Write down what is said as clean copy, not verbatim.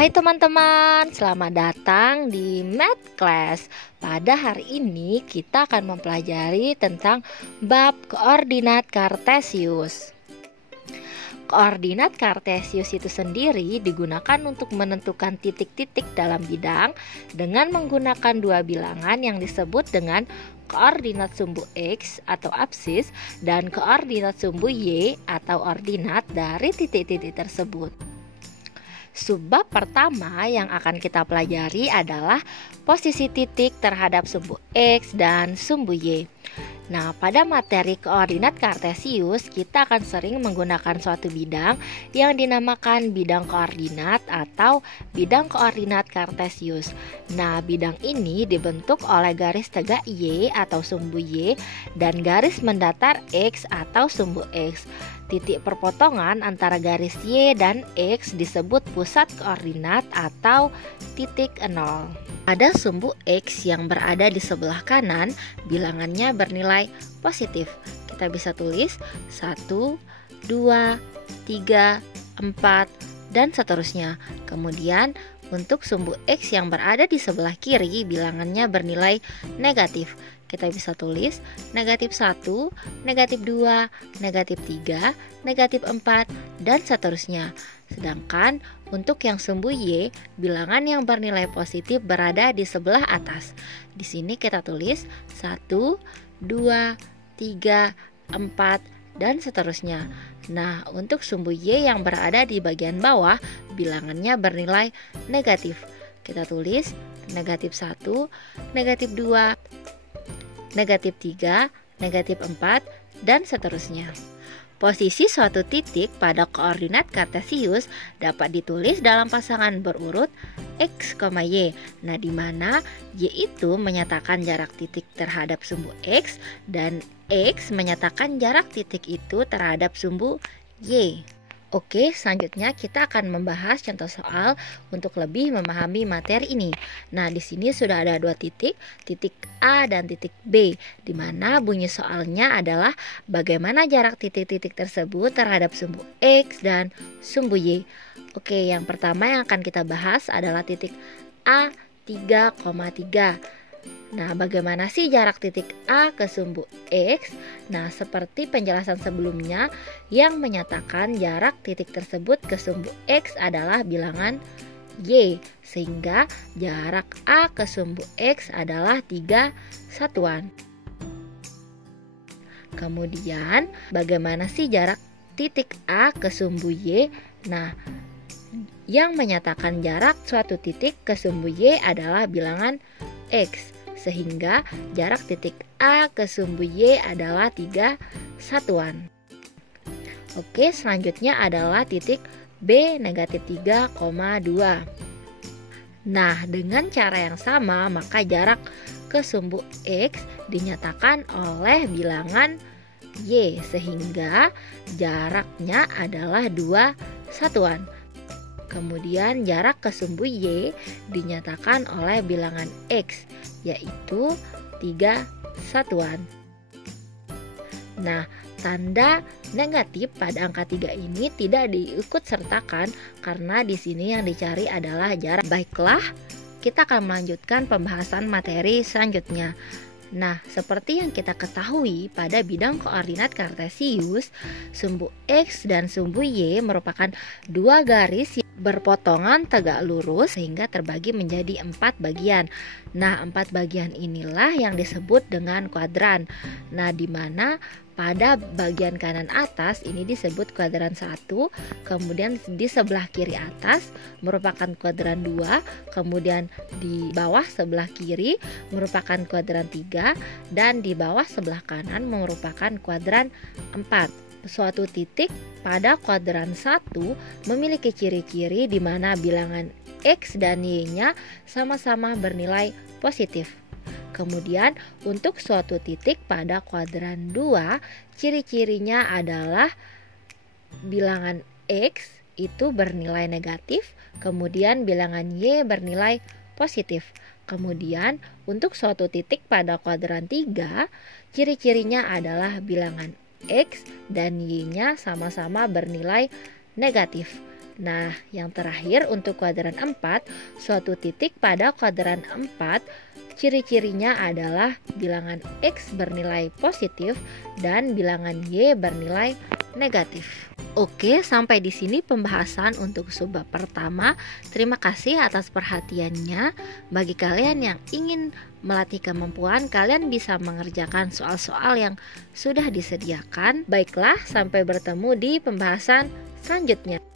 Hai teman-teman, selamat datang di Math Class. Pada hari ini kita akan mempelajari tentang bab koordinat kartesius. Koordinat kartesius itu sendiri digunakan untuk menentukan titik-titik dalam bidang dengan menggunakan dua bilangan yang disebut dengan koordinat sumbu X atau absis dan koordinat sumbu Y atau ordinat dari titik-titik tersebut. Subbab pertama yang akan kita pelajari adalah posisi titik terhadap sumbu X dan sumbu Y. Nah, pada materi koordinat kartesius, kita akan sering menggunakan suatu bidang yang dinamakan bidang koordinat atau bidang koordinat kartesius. Nah, bidang ini dibentuk oleh garis tegak Y atau sumbu Y dan garis mendatar X atau sumbu X. Titik perpotongan antara garis Y dan X disebut pusat koordinat atau titik 0. Pada sumbu X yang berada di sebelah kanan, bilangannya bernilai positif. Kita bisa tulis 1, 2, 3, 4, dan seterusnya. Kemudian untuk sumbu X yang berada di sebelah kiri, bilangannya bernilai negatif. Kita bisa tulis negatif 1, negatif 2, negatif 3, negatif 4, dan seterusnya. Sedangkan untuk yang sumbu Y, bilangan yang bernilai positif berada di sebelah atas. Di sini kita tulis 1, 2, 3, 4, dan seterusnya. Nah, untuk sumbu Y yang berada di bagian bawah, bilangannya bernilai negatif. Kita tulis negatif 1, negatif 2, negatif 3, negatif 4, dan seterusnya. Posisi suatu titik pada koordinat kartesius dapat ditulis dalam pasangan berurut X, Y. Nah, di mana Y itu menyatakan jarak titik terhadap sumbu X dan X menyatakan jarak titik itu terhadap sumbu Y. Oke, selanjutnya kita akan membahas contoh soal untuk lebih memahami materi ini. Nah, di sini sudah ada dua titik A dan titik B, di mana bunyi soalnya adalah bagaimana jarak titik-titik tersebut terhadap sumbu X dan sumbu Y. Oke, yang pertama yang akan kita bahas adalah titik A 3,3. Nah, bagaimana sih jarak titik A ke sumbu X? Nah, seperti penjelasan sebelumnya yang menyatakan jarak titik tersebut ke sumbu X adalah bilangan Y, sehingga jarak A ke sumbu X adalah 3 satuan. Kemudian, bagaimana sih jarak titik A ke sumbu Y? Nah, yang menyatakan jarak suatu titik ke sumbu Y adalah bilangan X, sehingga jarak titik A ke sumbu Y adalah 3 satuan. Oke, selanjutnya adalah titik B negatif 3,2. Nah, dengan cara yang sama, maka jarak ke sumbu X dinyatakan oleh bilangan Y, sehingga jaraknya adalah 2 satuan. Kemudian jarak ke sumbu Y dinyatakan oleh bilangan X, yaitu 3 satuan. Nah, tanda negatif pada angka 3 ini tidak diikut sertakan karena di sini yang dicari adalah jarak. Baiklah, kita akan melanjutkan pembahasan materi selanjutnya. Nah, seperti yang kita ketahui pada bidang koordinat kartesius, sumbu X dan sumbu Y merupakan dua garis yang berpotongan tegak lurus sehingga terbagi menjadi 4 bagian. Nah, 4 bagian inilah yang disebut dengan kuadran. Nah, di mana pada bagian kanan atas ini disebut kuadran 1, kemudian di sebelah kiri atas merupakan kuadran 2, kemudian di bawah sebelah kiri merupakan kuadran 3, dan di bawah sebelah kanan merupakan kuadran 4. Suatu titik pada kuadran 1 memiliki ciri-ciri di mana bilangan X dan Y-nya sama-sama bernilai positif. Kemudian untuk suatu titik pada kuadran 2, ciri-cirinya adalah bilangan X itu bernilai negatif, kemudian bilangan Y bernilai positif. Kemudian untuk suatu titik pada kuadran 3, ciri-cirinya adalah bilangan X dan Y-nya sama-sama bernilai negatif. Nah, yang terakhir untuk kuadran 4, suatu titik pada kuadran 4 ciri-cirinya adalah bilangan X bernilai positif dan bilangan Y bernilai negatif. Oke, sampai di sini pembahasan untuk subbab pertama. Terima kasih atas perhatiannya. Bagi kalian yang ingin melatih kemampuan, kalian bisa mengerjakan soal-soal yang sudah disediakan. Baiklah, sampai bertemu di pembahasan selanjutnya.